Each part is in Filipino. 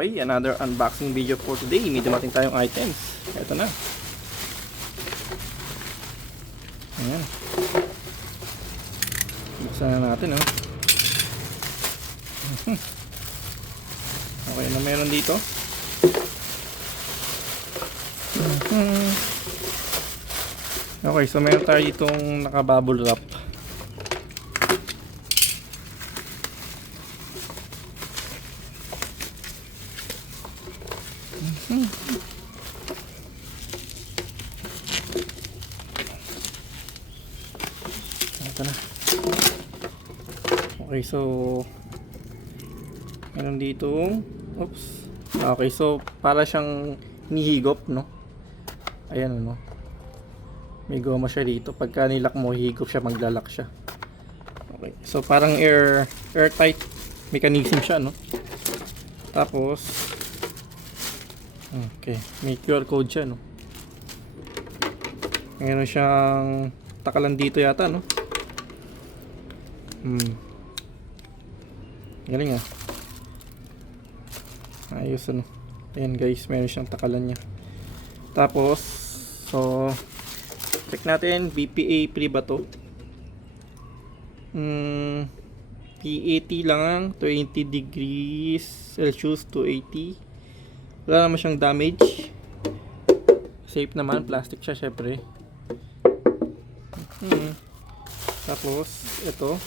Okay, another unboxing video for today. May dumating tayong items. Ito na. Ayan. Buksan na natin, oh. Okay, ano meron dito? Okay, so meron tayo ditong naka-bubble wrap. Ito na. Okay, so meron ditong okay, so para siyang nihigop, no? Ayan, ano, may goma siya dito. Pagka nilak mo, higop siya, maglalak siya. Okay, so parang airtight mechanism siya, no? Tapos okay, may QR code siya, no? Meron siyang takalan dito yata, no? Galing, ah. Ayos, ano. Ayan, guys, meron siyang takalan niya. Tapos so check natin, BPA free ba to? PAT lang, 20 degrees Celsius to 80. Wala naman siyang damage. Safe naman, plastic siya syempre. Tapos ito,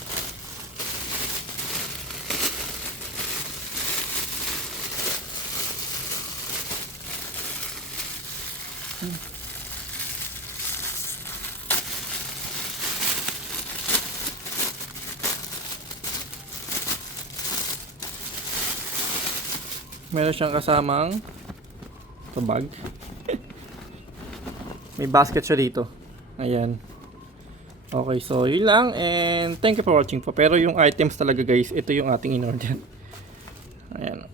meron siyang kasamang bag. May basket siya dito. Ayan. Okay, so yun lang, and thank you for watching po. Pero yung items talaga, guys, ito yung ating in-order. Ayan.